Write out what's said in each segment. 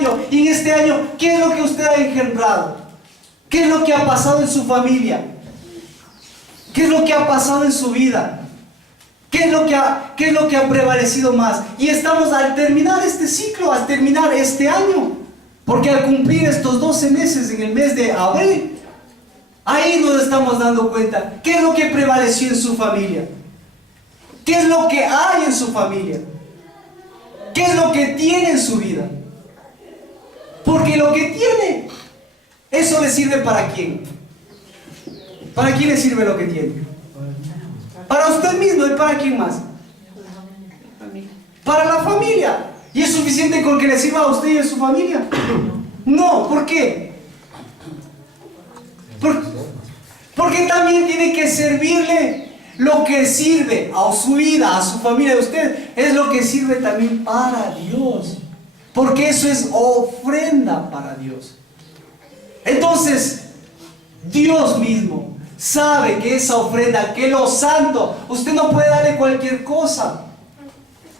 año. Y en este año, ¿qué es lo que usted ha engendrado? ¿Qué es lo que ha pasado en su familia? ¿Qué es lo que ha pasado en su vida? ¿Qué es lo que ha prevalecido más? Y estamos al terminar este ciclo, al terminar este año. Porque al cumplir estos 12 meses en el mes de abril, ahí nos estamos dando cuenta. ¿Qué es lo que prevaleció en su familia? ¿Qué es lo que hay en su familia? ¿Qué es lo que tiene en su vida? Porque lo que tiene, eso le sirve ¿para quién? ¿Para quién le sirve lo que tiene? Para usted mismo. ¿Y para quién más? Para la familia. ¿Y es suficiente con que le sirva a usted y a su familia? No, ¿por qué? Porque también tiene que servirle. Lo que sirve a su vida, a su familia, de usted, es lo que sirve también para Dios. Porque eso es ofrenda para Dios. Entonces, Dios mismo sabe que esa ofrenda, que lo santo, usted no puede darle cualquier cosa.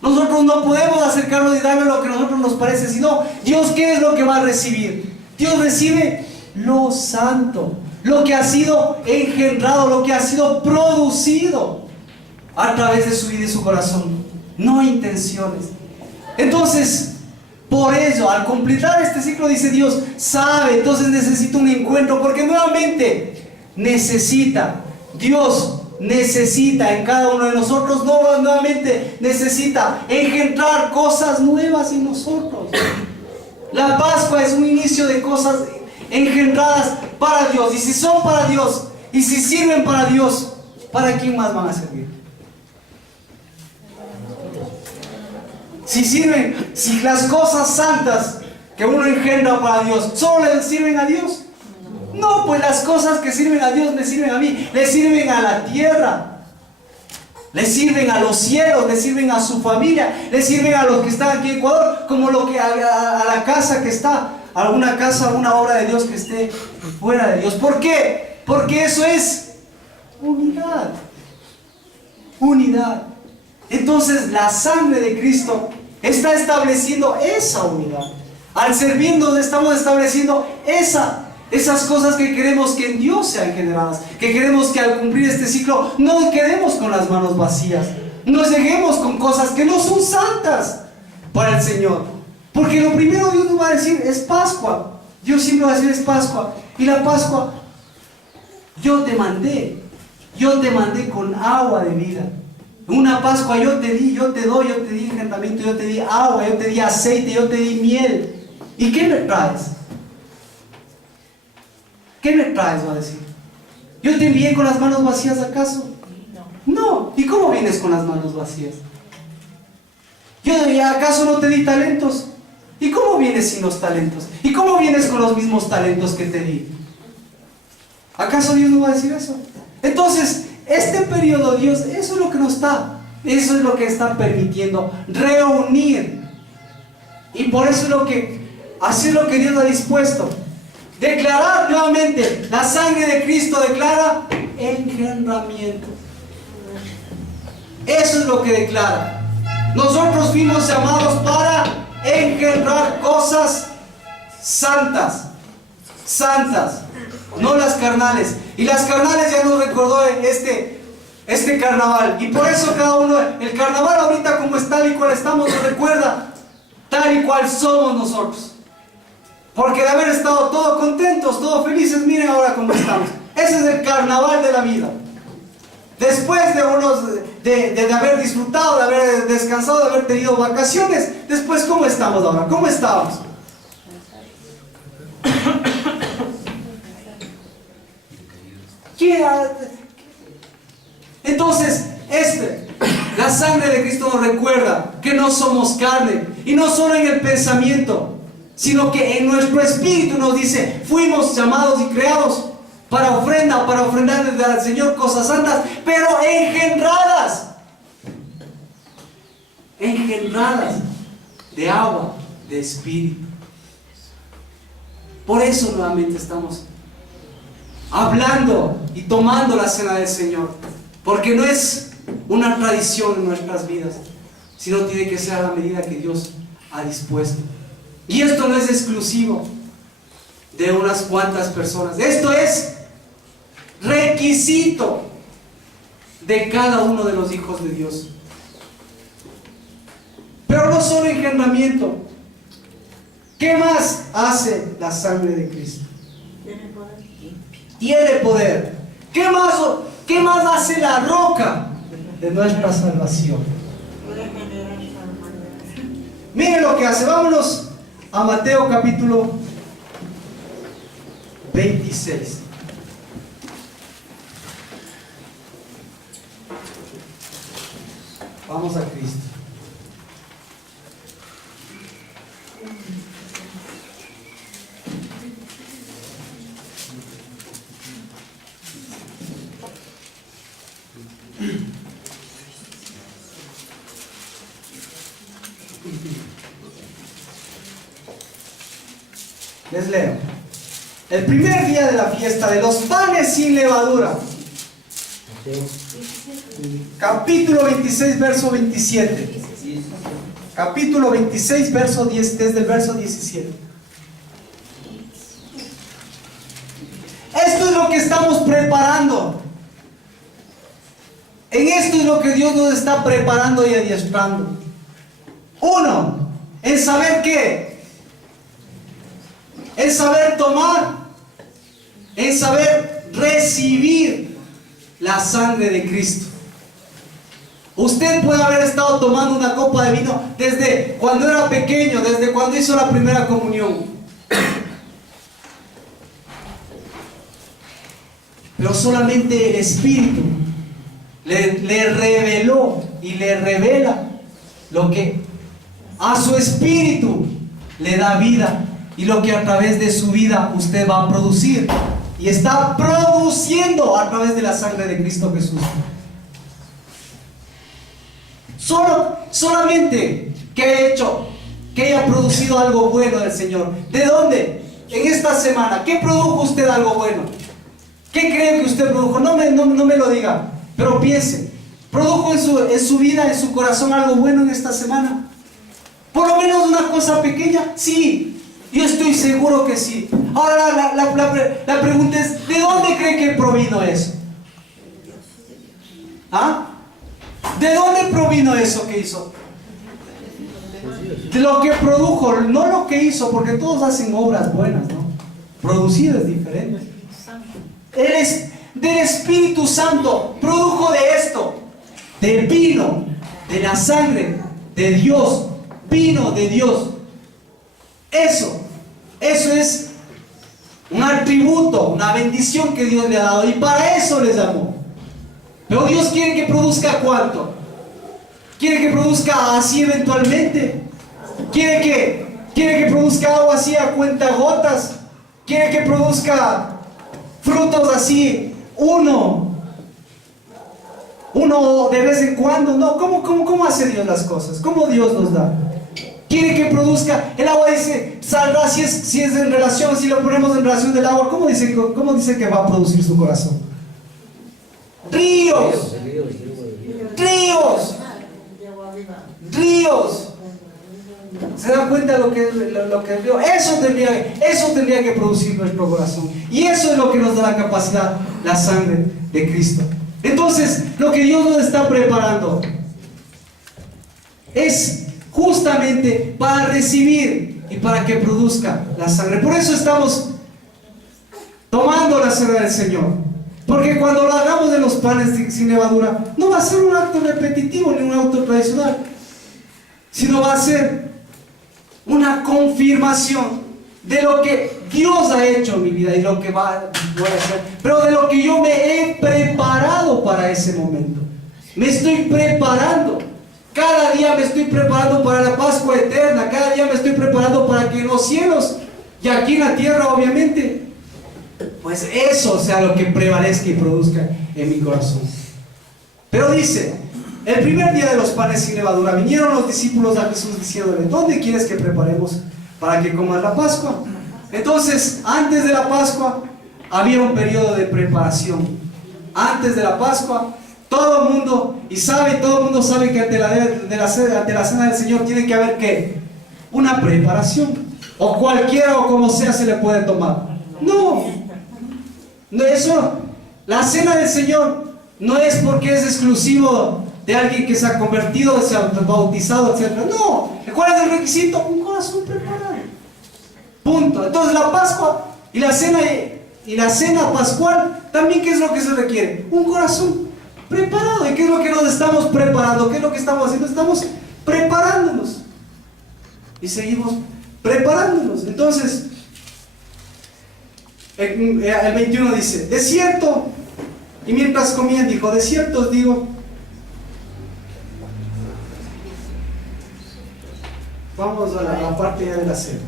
Nosotros no podemos acercarnos y darle lo que a nosotros nos parece, sino Dios, ¿qué es lo que va a recibir? Dios recibe lo santo, lo que ha sido engendrado, lo que ha sido producido a través de su vida y su corazón, no intenciones. Entonces, por ello, al completar este ciclo, dice Dios, sabe, entonces necesita un encuentro, porque nuevamente Dios necesita en cada uno de nosotros, nuevamente necesita engendrar cosas nuevas en nosotros. La Pascua es un inicio de cosas engendradas para Dios. Y si son para Dios, y si sirven para Dios, ¿para quién más van a servir? Si sirven, si las cosas santas que uno engendra para Dios, ¿solo le sirven a Dios? No, pues las cosas que sirven a Dios me sirven a mí, le sirven a la tierra, le sirven a los cielos, le sirven a su familia, le sirven a los que están aquí en Ecuador, como lo que a la casa que está, alguna casa, alguna obra de Dios que esté fuera de Dios. ¿Por qué? Porque eso es unidad. Unidad. Entonces la sangre de Cristo está estableciendo esa unidad. Al servirnos estamos estableciendo esas cosas que queremos que en Dios sean generadas, que queremos que al cumplir este ciclo no quedemos con las manos vacías, no lleguemos con cosas que no son santas para el Señor. Porque lo primero Dios nos va a decir es Pascua. Dios siempre va a decir es Pascua. Y la Pascua, yo te mandé con agua de vida. Una Pascua yo te di engendramiento, yo te di agua, yo te di aceite, yo te di miel. ¿Y qué me traes? ¿Qué me traes? Va a decir. ¿Yo te envié con las manos vacías acaso? No. ¿Y cómo vienes con las manos vacías? ¿Yo acaso no te di talentos? ¿Y cómo vienes sin los talentos? ¿Y cómo vienes con los mismos talentos que te di? ¿Acaso Dios no va a decir eso? Entonces, este periodo Dios, eso es lo que está permitiendo, reunir. Y por eso así es lo que Dios ha dispuesto. Declarar nuevamente, la sangre de Cristo declara engendramiento. Eso es lo que declara. Nosotros fuimos llamados para engendrar cosas santas, no las carnales. Y las carnales ya nos recordó este carnaval. Y por eso cada uno, el carnaval ahorita como es tal y cual estamos, nos recuerda tal y cual somos nosotros. Porque de haber estado todos contentos, todos felices, miren ahora cómo estamos. Ese es el carnaval de la vida. Después de haber disfrutado, de haber descansado, de haber tenido vacaciones, después ¿cómo estamos ahora? ¿Cómo estábamos? Entonces, la sangre de Cristo nos recuerda que no somos carne, y no solo en el pensamiento, sino que en nuestro espíritu nos dice, fuimos llamados y creados para ofrendarle al Señor cosas santas, pero engendradas de agua, de espíritu. Por eso nuevamente estamos hablando y tomando la cena del Señor, porque no es una tradición en nuestras vidas, sino tiene que ser a la medida que Dios ha dispuesto. Y esto no es exclusivo de unas cuantas personas. Esto es requisito de cada uno de los hijos de Dios. Pero no solo engendramiento. ¿Qué más hace la sangre de Cristo? Tiene poder. ¿Qué más hace la roca de nuestra salvación? Miren lo que hace. Vámonos a Mateo capítulo 26. Vamos a Cristo. Les leo. El primer día de la fiesta de los panes sin levadura. Capítulo 26, verso 27. Capítulo 26, verso 10, desde el verso 17. Esto es lo que estamos preparando. En esto es lo que Dios nos está preparando y adiestrando. Uno, en saber qué. En saber tomar, en saber recibir la sangre de Cristo. Usted puede haber estado tomando una copa de vino desde cuando era pequeño, desde cuando hizo la primera comunión. Pero solamente el Espíritu le reveló y le revela lo que a su espíritu le da vida. Y lo que a través de su vida usted va a producir. Y está produciendo a través de la sangre de Cristo Jesús. Solamente que haya producido algo bueno del Señor. ¿De dónde? En esta semana. ¿Qué produjo usted algo bueno? ¿Qué cree que usted produjo? No me lo diga, pero piense. ¿Produjo en su vida, en su corazón algo bueno en esta semana? Por lo menos una cosa pequeña. Sí. Yo estoy seguro que sí. Ahora la pregunta es, ¿de dónde cree que provino eso? ¿Ah? ¿De dónde provino eso que hizo? De lo que produjo, no lo que hizo, porque todos hacen obras buenas, ¿no? Producir es diferente. Él es del Espíritu Santo, produjo de esto, del vino, de la sangre de Dios, vino de Dios. Eso es un atributo, una bendición que Dios le ha dado, y para eso les llamó. Pero Dios quiere que produzca ¿cuánto? Quiere que produzca así eventualmente. Quiere que produzca agua así a cuentagotas. Quiere que produzca frutos así uno de vez en cuando. No, ¿cómo hace Dios las cosas? ¿Cómo Dios nos da? Quiere que produzca, el agua dice, saldrá si es en relación, si lo ponemos en relación del agua, ¿cómo dice que va a producir su corazón? Ríos. ¿Se dan cuenta de lo que vio? Eso tendría que producir nuestro corazón. Y eso es lo que nos da la capacidad, la sangre de Cristo. Entonces, lo que Dios nos está preparando es justamente para recibir y para que produzca la sangre. Por eso estamos tomando la sangre del Señor. Porque cuando lo hagamos de los panes sin levadura, no va a ser un acto repetitivo ni un acto tradicional, sino va a ser una confirmación de lo que Dios ha hecho en mi vida y lo que voy a hacer, pero de lo que yo me he preparado para ese momento. Me estoy preparando. Cada día me estoy preparando para la Pascua eterna. Cada día me estoy preparando para que en los cielos y aquí en la tierra, obviamente, pues eso sea lo que prevalezca y produzca en mi corazón. Pero dice, el primer día de los panes sin levadura, vinieron los discípulos a Jesús diciéndole, ¿dónde quieres que preparemos para que comas la Pascua? Entonces, antes de la Pascua había un periodo de preparación. Antes de la Pascua, todo el mundo sabe que ante la cena del Señor tiene que haber ¿qué? Una preparación. o cualquiera o como sea se le puede tomar. No, no, eso, la cena del Señor no es porque es exclusivo de alguien que se ha convertido, se ha bautizado, etc. No, ¿cuál es el requisito? Un corazón preparado. Punto. Entonces la Pascua y la cena pascual, también ¿qué es lo que se requiere? Un corazón preparado. ¿Y qué es lo que nos estamos preparando? ¿Qué es lo que estamos haciendo? Estamos preparándonos. Y seguimos preparándonos. Entonces, el 21 dice, de cierto, y mientras comían dijo, de cierto os digo, vamos a la parte ya de la cena.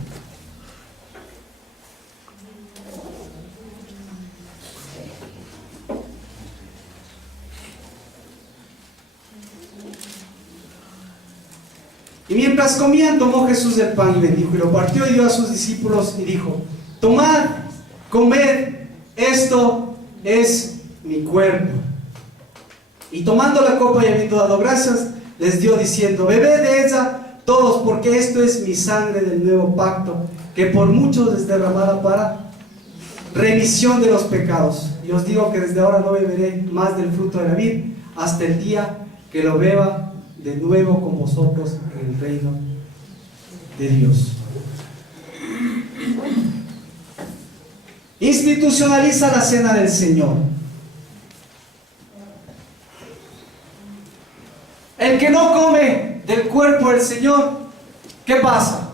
Y mientras comían, tomó Jesús el pan y bendijo, y lo partió y dio a sus discípulos y dijo, tomad, comed, esto es mi cuerpo. Y tomando la copa y habiendo dado gracias, les dio diciendo, bebed de ella todos, porque esto es mi sangre del nuevo pacto, que por muchos es derramada para remisión de los pecados. Y os digo que desde ahora no beberé más del fruto de la vid, hasta el día que lo beba de nuevo con vosotros en el reino de Dios. Institucionaliza la cena del Señor. El que no come del cuerpo del Señor, ¿qué pasa?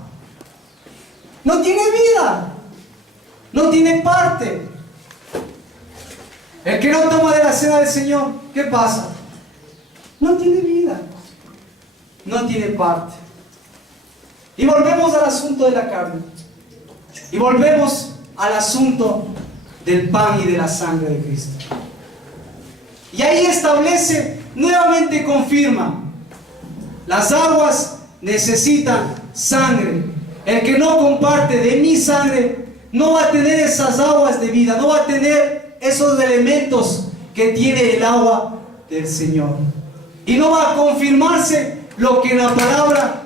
No tiene vida, no tiene parte. El que no toma de la cena del Señor, ¿qué pasa? No tiene vida, no tiene parte. Y volvemos al asunto de la carne. Y volvemos al asunto del pan y de la sangre de Cristo. Y ahí establece, nuevamente confirma, las aguas necesitan sangre. El que no comparte de mi sangre no va a tener esas aguas de vida, no va a tener esos elementos que tiene el agua del Señor. Y no va a confirmarse lo que en la palabra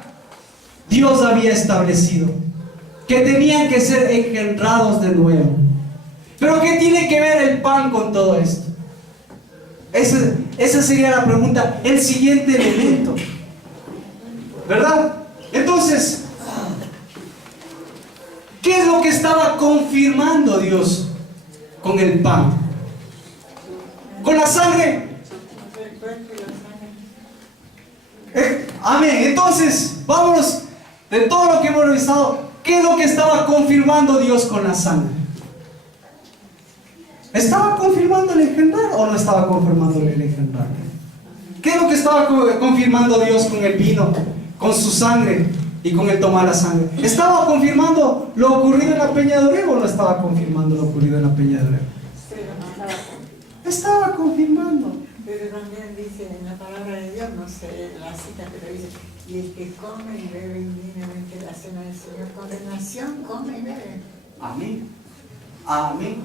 Dios había establecido, que tenían que ser engendrados de nuevo. Pero ¿qué tiene que ver el pan con todo esto? Esa sería la pregunta, el siguiente elemento, ¿verdad? Entonces, ¿qué es lo que estaba confirmando Dios con el pan? ¿Con la sangre? Amén. Entonces, vámonos de todo lo que hemos revisado. ¿Qué es lo que estaba confirmando Dios con la sangre? ¿Estaba confirmando el engendrar o no estaba confirmando el engendrar? ¿Qué es lo que estaba confirmando Dios con el vino, con su sangre y con el tomar la sangre? ¿Estaba confirmando lo ocurrido en la peña de Oreb o no estaba confirmando lo ocurrido en la peña de Oreb? Estaba confirmando. Pero también dice en la palabra de Dios, no sé la cita, pero dice, y el que come y bebe indignamente la cena del Señor, condenación, come y bebe. Amén. Amén.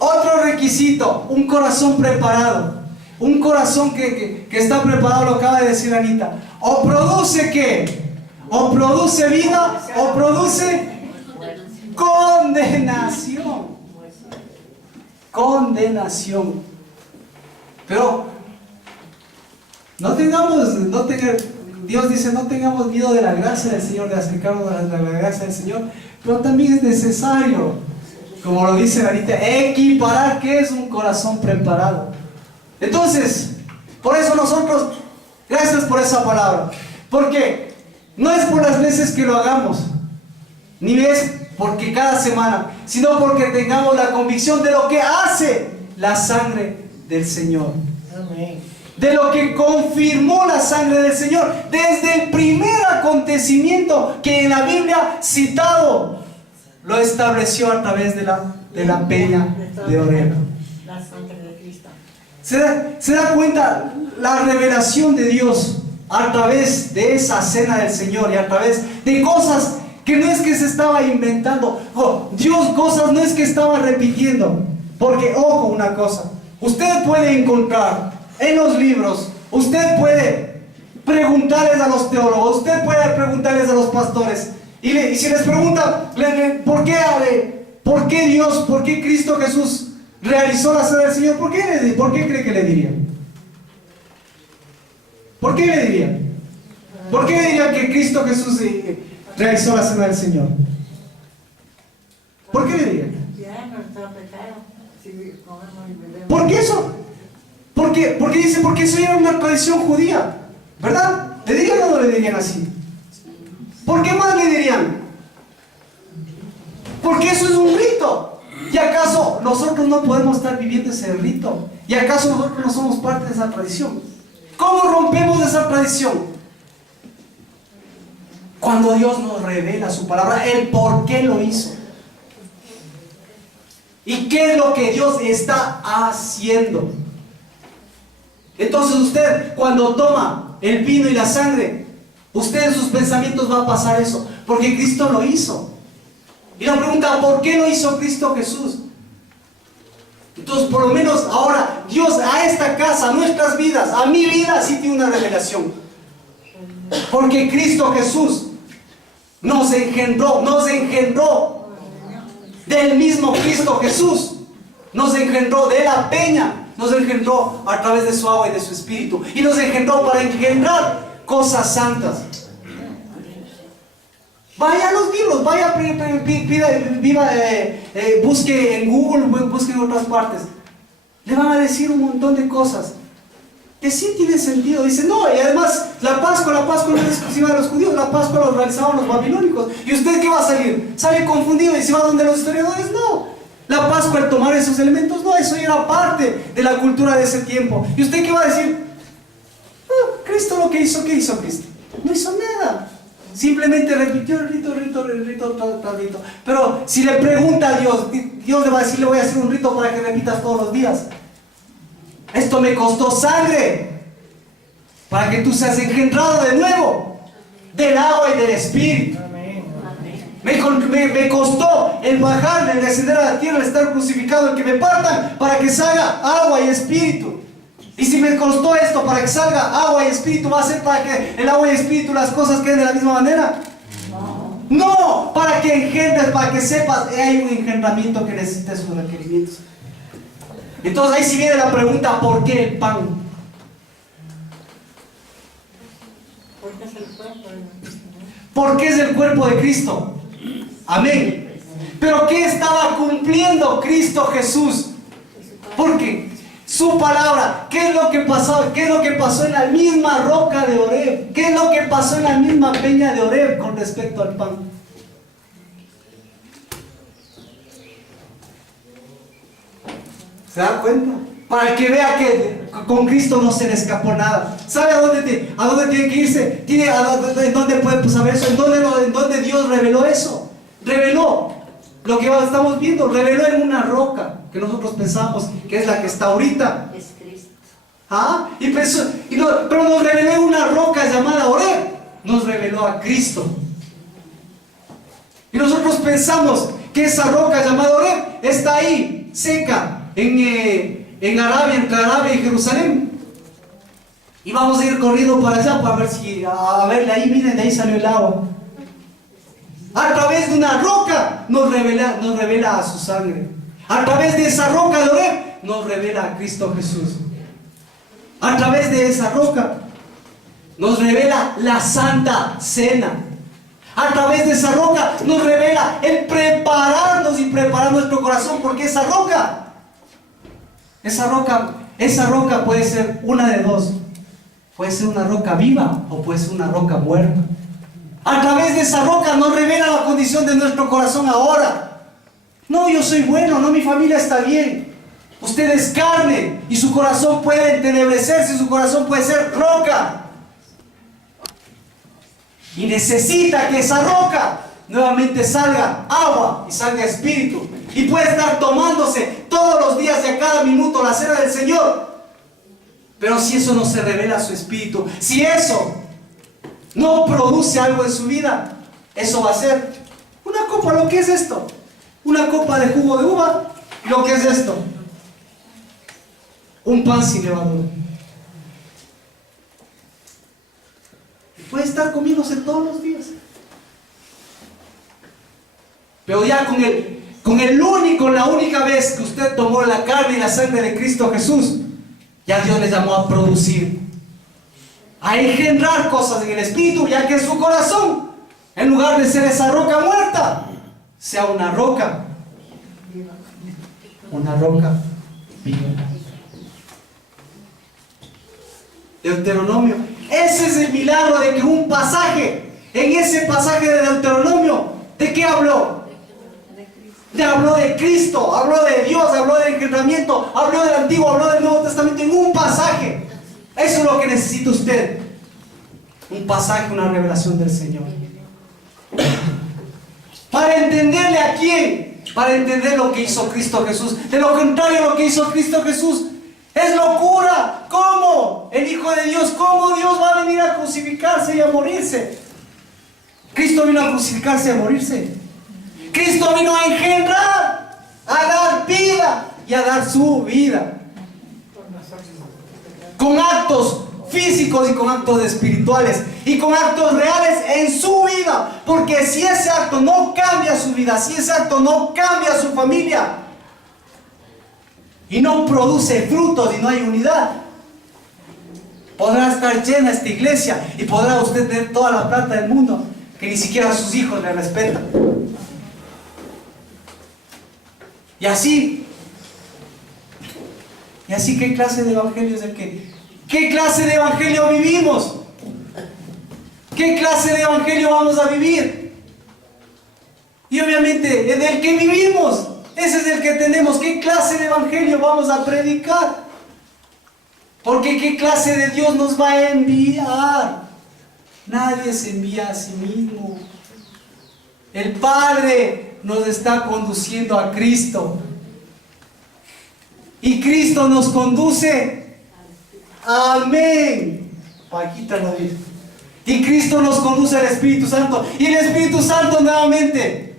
Otro requisito, un corazón preparado. Un corazón que está preparado, lo acaba de decir Anita. O produce ¿qué? O produce vida, o produce condenación. Condenación. Pero Dios dice, no tengamos miedo de la gracia del Señor, de acercarnos a la gracia del Señor, pero también es necesario, como lo dice ahorita, equiparar qué es un corazón preparado. Entonces, por eso nosotros, gracias por esa palabra, porque no es por las veces que lo hagamos, ni es porque cada semana, sino porque tengamos la convicción de lo que hace la sangre del Señor. Amén. De lo que confirmó la sangre del Señor desde el primer acontecimiento que en la Biblia citado lo estableció a través de la peña de Oreb. La sangre de Cristo. ¿Se da cuenta la revelación de Dios a través de esa cena del Señor y a través de cosas que no es que se estaba inventando? Dios cosas no es que estaba repitiendo, porque ojo una cosa, usted puede encontrar en los libros, usted puede preguntarles a los teólogos, usted puede preguntarles a los pastores, Y si les pregunta, ¿por qué Dios, por qué Cristo Jesús realizó la cena del Señor? ¿Por qué cree que le dirían? ¿Por qué le dirían? ¿Por qué le dirían que Cristo Jesús realizó la cena del Señor? ¿Por qué le dirían? Ya no está pecado. Si comemos y bebemos. ¿Por qué eso? Porque dice, porque eso era una tradición judía, ¿verdad? ¿Le dirían o no le dirían así? ¿Por qué más le dirían? Porque eso es un rito. ¿Y acaso nosotros no podemos estar viviendo ese rito? ¿Y acaso nosotros no somos parte de esa tradición? ¿Cómo rompemos esa tradición? Cuando Dios nos revela su palabra, el por qué lo hizo. ¿Y qué es lo que Dios está haciendo? Entonces usted, cuando toma el vino y la sangre, usted en sus pensamientos va a pasar eso, porque Cristo lo hizo. Y la pregunta, ¿por qué lo hizo Cristo Jesús? Entonces, por lo menos ahora, Dios a esta casa, a nuestras vidas, a mi vida, sí tiene una revelación. Porque Cristo Jesús nos engendró del mismo Cristo Jesús. Nos engendró de la peña, nos engendró a través de su agua y de su espíritu. Y nos engendró para engendrar cosas santas. Vaya a los libros, vaya, busque en Google, busque en otras partes. Le van a decir un montón de cosas que sí tienen sentido. Dice, no, y además la Pascua no es exclusiva de los judíos, la Pascua la realizaban los babilónicos. ¿Y usted qué va a salir? ¿Sale confundido y se va donde los historiadores? No. La Pascua, al tomar esos elementos, no, eso ya era parte de la cultura de ese tiempo. ¿Y usted qué va a decir? Cristo lo que hizo, ¿qué hizo Cristo? No hizo nada. Simplemente repitió el rito. Pero si le pregunta a Dios, Dios le va a decir, le voy a hacer un rito para que repitas todos los días. Esto me costó sangre, para que tú seas engendrado de nuevo, del agua y del espíritu. Me costó el bajar, el descender a la tierra, el estar crucificado, el que me partan, para que salga agua y espíritu. Y si me costó esto para que salga agua y espíritu, ¿va a ser para que el agua y espíritu las cosas queden de la misma manera? No, para que engendres, para que sepas, hay un engendramiento que necesita sus requerimientos. Entonces ahí sí viene la pregunta, ¿por qué el pan? Porque es el cuerpo de Cristo. Porque es el cuerpo de Cristo. Amén. Pero ¿qué estaba cumpliendo Cristo Jesús? Porque su palabra, ¿qué es lo que pasó? ¿Qué es lo que pasó en la misma roca de Horeb? ¿Qué es lo que pasó en la misma peña de Horeb con respecto al pan? ¿Se dan cuenta? Para que vea que con Cristo no se le escapó nada. ¿Sabe a dónde tiene que irse? ¿En dónde puede saber eso? ¿En dónde Dios reveló eso? Reveló lo que estamos viendo, reveló en una roca que nosotros pensamos que es la que está ahorita. Es Cristo. ¿Ah? Pero nos reveló en una roca llamada Horeb. Nos reveló a Cristo. Y nosotros pensamos que esa roca llamada Horeb está ahí, seca, en Arabia, entre Arabia y Jerusalén. Y vamos a ir corriendo para allá para ver si, ahí miren, de ahí salió el agua. A través de una roca nos revela a su sangre. A través de esa roca de Horeb nos revela a Cristo Jesús. A través de esa roca nos revela la Santa Cena. A través de esa roca nos revela el prepararnos y preparar nuestro corazón, porque esa roca puede ser una de dos. Puede ser una roca viva o puede ser una roca muerta. A través de esa roca nos revela la condición de nuestro corazón ahora. No, yo soy bueno, no, mi familia está bien. Usted es carne y su corazón puede entenebrecerse, su corazón puede ser roca. Y necesita que esa roca nuevamente salga agua y salga espíritu. Y puede estar tomándose todos los días y a cada minuto la cena del Señor. Pero si eso no se revela a su espíritu, si eso no produce algo en su vida, eso va a ser una copa. ¿Lo que es esto? Una copa de jugo de uva. ¿Lo que es esto? Un pan sin levadura. Y puede estar comiéndose todos los días. Pero ya la única vez que usted tomó la carne y la sangre de Cristo Jesús, ya Dios le llamó a producir, a engendrar cosas en el espíritu, ya que su corazón, en lugar de ser esa roca muerta, sea una roca viva. Deuteronomio, ese es el milagro de que un pasaje, en ese pasaje de Deuteronomio, ¿de qué habló? Habló de Cristo, habló de Dios, habló del engendramiento, habló del Antiguo, habló del Nuevo Testamento en un pasaje. Eso es lo que necesita usted. Un pasaje, una revelación del Señor. Para entenderle a quién, para entender lo que hizo Cristo Jesús. De lo contrario, lo que hizo Cristo Jesús es locura. ¿Cómo? El Hijo de Dios, ¿cómo Dios va a venir a crucificarse y a morirse? Cristo vino a crucificarse y a morirse. Cristo vino a engendrar, a dar vida y a dar su vida. Con actos físicos y con actos espirituales y con actos reales en su vida. Porque si ese acto no cambia su vida, si ese acto no cambia su familia y no produce frutos y no hay unidad, podrá estar llena esta iglesia y podrá usted tener toda la plata del mundo, que ni siquiera sus hijos le respetan. Y así, ¿qué clase de evangelio es el que? ¿Qué clase de evangelio vivimos? ¿Qué clase de evangelio vamos a vivir? Y obviamente, en el que vivimos, ese es el que tenemos. ¿Qué clase de evangelio vamos a predicar? Porque ¿qué clase de Dios nos va a enviar? Nadie se envía a sí mismo. El Padre nos está conduciendo a Cristo. Y Cristo nos conduce. Amén. Paquita lo dice. Y Cristo nos conduce al Espíritu Santo. Y el Espíritu Santo nuevamente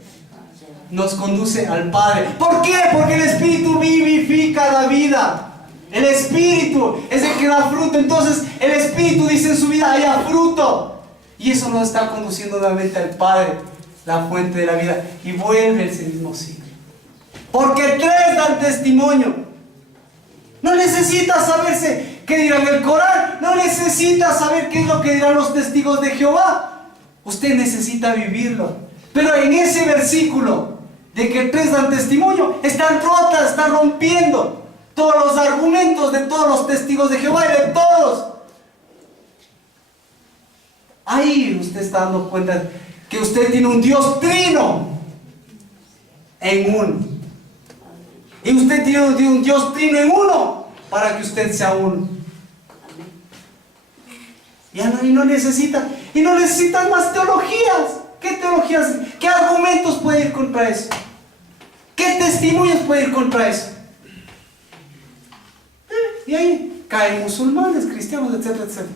nos conduce al Padre. ¿Por qué? Porque el Espíritu vivifica la vida. El Espíritu es el que da fruto. Entonces el Espíritu dice en su vida: haya fruto. Y eso nos está conduciendo nuevamente al Padre, la fuente de la vida. Y vuelve ese mismo ciclo. Porque tres dan testimonio. No necesita saberse qué dirán el Corán. No necesita saber qué es lo que dirán los testigos de Jehová. Usted necesita vivirlo. Pero en ese versículo de que tres dan testimonio, están rotas, están rompiendo todos los argumentos de todos los testigos de Jehová y de todos. Ahí usted está dando cuenta que usted tiene un Dios trino en uno. Y usted tiene un Dios trino en uno para que usted sea uno. Y no necesitan más teologías. ¿Qué teologías? ¿Qué argumentos puede ir contra eso? ¿Qué testimonios puede ir contra eso? Y ahí caen musulmanes, cristianos, etcétera, etcétera.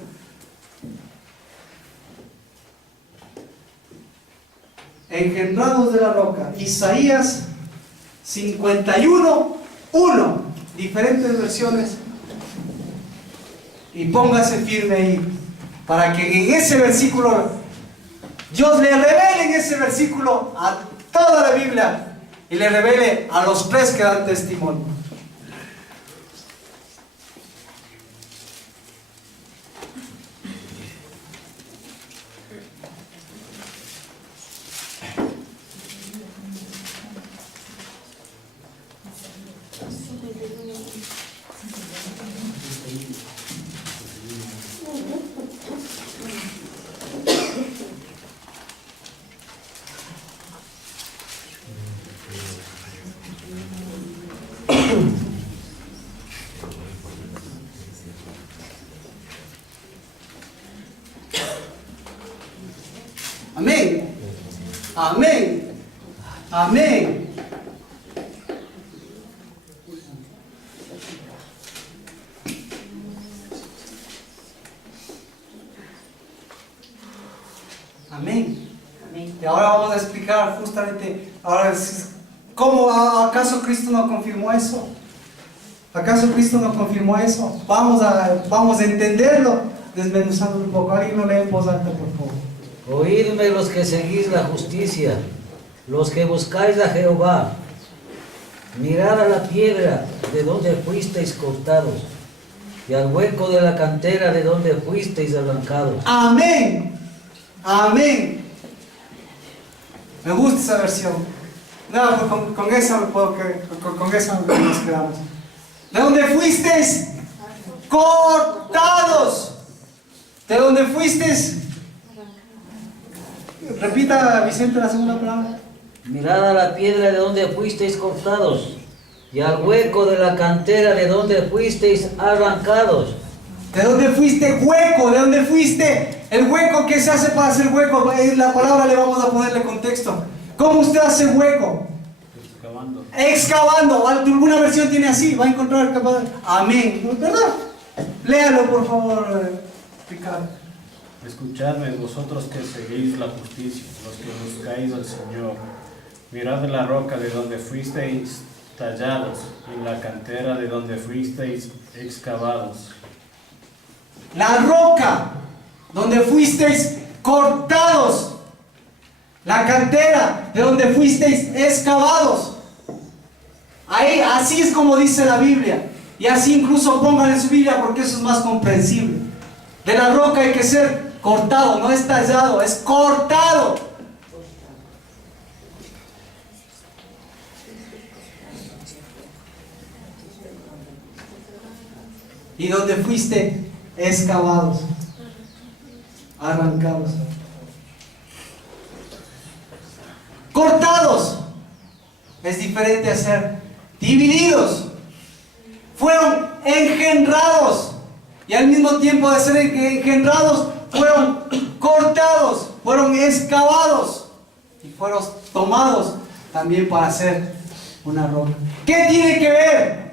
Engendrados de la roca. Isaías 51:1. Diferentes versiones. Y póngase firme ahí, para que en ese versículo Dios le revele en ese versículo a toda la Biblia y le revele a los tres que dan testimonio. Amén. Amén. Amén. Amén. Y ahora vamos a explicar justamente, ¿cómo acaso Cristo no confirmó eso? ¿Acaso Cristo no confirmó eso? Vamos a entenderlo, desmenuzando un poco. Alguien lo lee en voz alta, por favor. Oídme los que seguís la justicia, los que buscáis a Jehová, mirad a la piedra de donde fuisteis cortados, y al hueco de la cantera de donde fuisteis arrancados. Amén. Amén. Me gusta esa versión. No, pues con esa me puedo con esa nos quedamos. De donde fuisteis cortados. De donde fuisteis. Repita, Vicente, la segunda palabra. Mirad a la piedra de donde fuisteis cortados, y al hueco de la cantera de donde fuisteis arrancados. ¿De dónde fuiste hueco? ¿De dónde fuiste? El hueco que se hace para hacer hueco. La palabra le vamos a ponerle contexto. ¿Cómo usted hace hueco? Excavando. Excavando. ¿Alguna versión tiene así? Va a encontrar capaz. Amén. ¿Verdad? Léalo, por favor, Ricardo. Escuchadme, vosotros que seguís la justicia, los que buscáis al Señor. Mirad la roca de donde fuisteis tallados, y la cantera de donde fuisteis excavados. La roca donde fuisteis cortados. La cantera de donde fuisteis excavados. Ahí, así es como dice la Biblia. Y así incluso pongan en su Biblia porque eso es más comprensible. De la roca hay que ser cortado, no es tallado, es cortado. Y donde fuiste excavados, arrancados, cortados. Es diferente a ser divididos. Fueron engendrados. Y al mismo tiempo de ser engendrados, fueron cortados, fueron excavados y fueron tomados también para hacer una roca. ¿Qué tiene que ver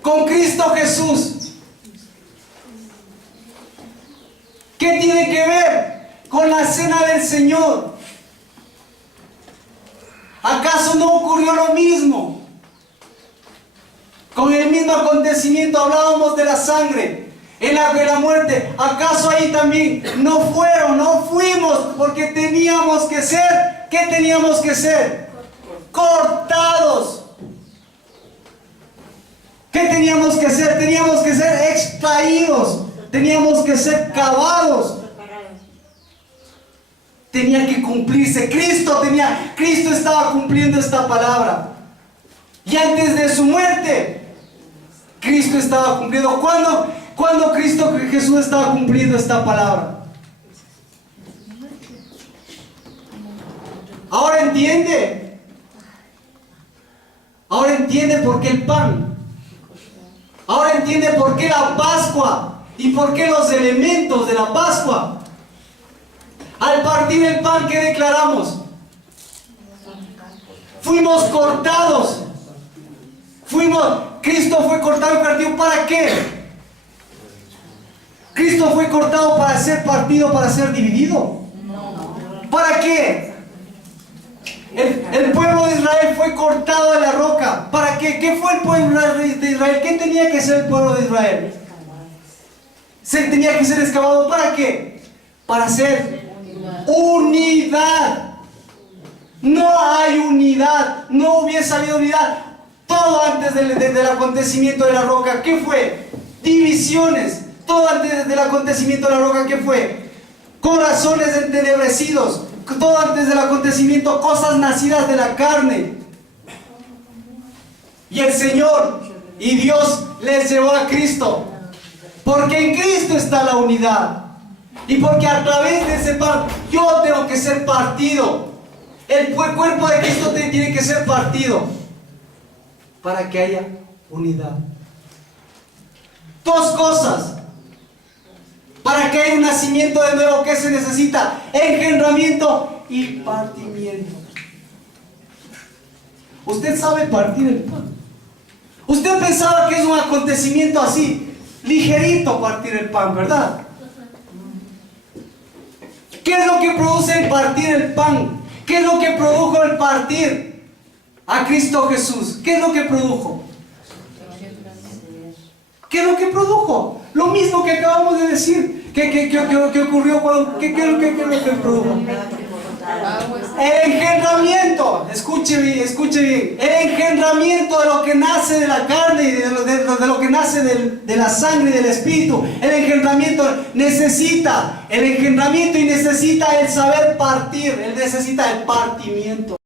con Cristo Jesús? ¿Qué tiene que ver con la cena del Señor? ¿Acaso no ocurrió lo mismo? Con el mismo acontecimiento hablábamos de la sangre, de la muerte. ¿Acaso ahí también no fuimos porque teníamos que ser? ¿Qué teníamos que ser? Cortados. ¿Qué teníamos que ser? Teníamos que ser extraídos. Teníamos que ser cavados. Tenía que cumplirse. Cristo estaba cumpliendo esta palabra. Y antes de su muerte, Cristo estaba cumpliendo. ¿Cuándo Jesús estaba cumpliendo esta palabra? Ahora entiende. Ahora entiende por qué el pan. Ahora entiende por qué la Pascua y por qué los elementos de la Pascua. Al partir el pan, ¿qué declaramos? Fuimos cortados. Cristo fue cortado y partido. ¿Para qué? Cristo fue cortado para ser partido, para ser dividido. ¿Para qué? El pueblo de Israel fue cortado de la roca. ¿Para qué? ¿Qué fue el pueblo de Israel? ¿Qué tenía que ser el pueblo de Israel? Tenía que ser excavado. ¿Para qué? Para ser unidad. No hay unidad. No hubiese habido unidad. Todo antes del acontecimiento de la roca, ¿qué fue? Divisiones. Todo antes del acontecimiento de la roca, ¿qué fue? Corazones entenebrecidos. Todo antes del acontecimiento, cosas nacidas de la carne. Y el Señor y Dios les llevó a Cristo. Porque en Cristo está la unidad. Y porque a través de ese pan, yo tengo que ser partido. El cuerpo de Cristo tiene que ser partido. Para que haya unidad. Dos cosas. Para que haya un nacimiento de nuevo, ¿qué se necesita? Engendramiento y partimiento. Usted sabe partir el pan. Usted pensaba que es un acontecimiento así, ligerito partir el pan, ¿verdad? ¿Qué es lo que produce el partir el pan? ¿Qué es lo que produjo el partir a Cristo Jesús? ¿Qué es lo que produjo? ¿Qué es lo que produjo? Lo mismo que acabamos de decir. ¿Qué ocurrió cuando? ¿Qué es lo que produjo? El engendramiento, escuche bien, el engendramiento de lo que nace de la carne y de lo que nace de la sangre y del espíritu. El engendramiento necesita el saber partir, él necesita el partimiento.